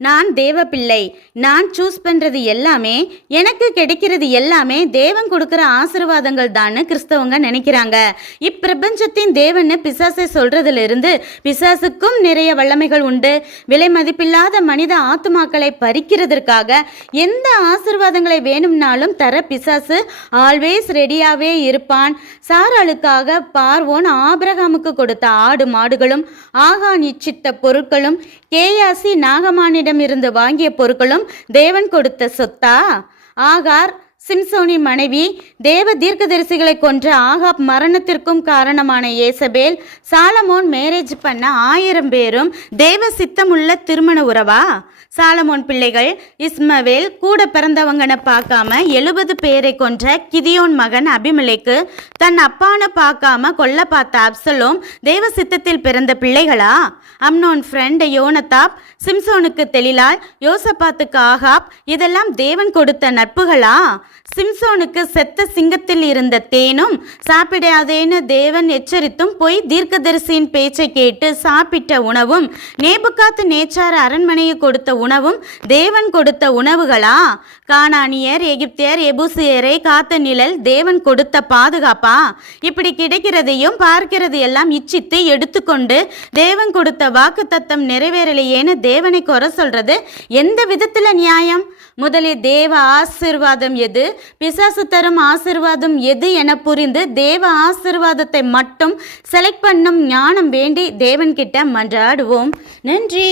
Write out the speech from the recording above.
நான் தேவ பிள்ளை. நான் சூஸ் பண்ணுறது எல்லாமே, எனக்கு கிடைக்கிறது எல்லாமே தேவன் கொடுக்குற ஆசீர்வாதங்கள் தான்னு கிறிஸ்தவங்க நினைக்கிறாங்க. இப்பிரபஞ்சத்தின் தேவன்னு பிசாசை சொல்றதிலிருந்து பிசாசுக்கும் நிறைய வல்லமைகள் உண்டு. விலை மதிப்பில்லாத மனித ஆத்துமாக்களை பறிக்கிறதற்காக எந்த ஆசீர்வாதங்களை வேணும்னாலும் தர பிசாசு ஆல்வேஸ் ரெடியாகவே இருப்பான். சாராளுக்காக பார்வோன் ஆபிரகாமுக்கு கொடுத்த ஆடு மாடுகளும் ஆகான் இச்சித்த பொருட்களும் கேயாசி நாகமானிடம் இருந்து வாங்கிய பொருட்களும் தேவன் கொடுத்த சொத்தா? ஆகார் சிம்சோனின் மனைவி, தேவ தீர்க்கதரிசிகளை கொன்ற ஆகாப் மரணத்திற்கும் காரணமான ஏசபேல், சாலமோன் மேரேஜ் பண்ண 1000 பேரும் தேவ சித்தமுள்ள திருமண உறவா? சாலமோன் பிள்ளைகள் இஸ்மவேல் கூட பிறந்தவங்கன்னு பார்க்காம 70 பேரை கொன்ற கிதியோன் மகன் அபிமெலேக்கு, தன் அப்பான்னு பார்க்காம கொல்ல பார்த்த அப்சலோம் தேவ சித்தத்தில் பிறந்த பிள்ளைகளா? அம்னோன் ஃப்ரெண்ட் யோனதாப், சிம்சோனுக்கு தெலிலால், யோசபாத்துக்கு ஆகாப், இதெல்லாம் தேவன் கொடுத்த நட்புகளா? சிம்சோனுக்கு செத்த சிங்கத்தில் இருந்த தேனும் சாப்பிடாதேன்னு தேவன் எச்சரித்தும் போய் தீர்க்கதரிசியின் பேச்சை கேட்டு சாப்பிட்ட உணவும், நேபுகாத் நேச்சார் அரண்மனையை கொடுத்த உணவும் தேவன் கொடுத்த உணவுகளா? கானானியர், எகிப்தியர், எபூசியரை காத்த நிழல் தேவன் கொடுத்த பாதுகாப்பா? இப்படி கிடைக்கிறதையும் பார்க்கிறது எல்லாம் இச்சித்து எடுத்துக்கொண்டு தேவன் கொடுத்த வாக்கு தத்தம் நிறைவேறலையேன்னு தேவனை குறை சொல்றது எந்த விதத்துல நியாயம்? முதலில் தேவ ஆசீர்வாதம் எது, பிசாசு தரும் ஆசீர்வாதம் எது என புரிந்து தேவ ஆசீர்வாதத்தை மட்டும் செலக்ட் பண்ணும் ஞானம் வேண்டி தேவன்கிட்ட மன்றாடுவோம். நன்றி.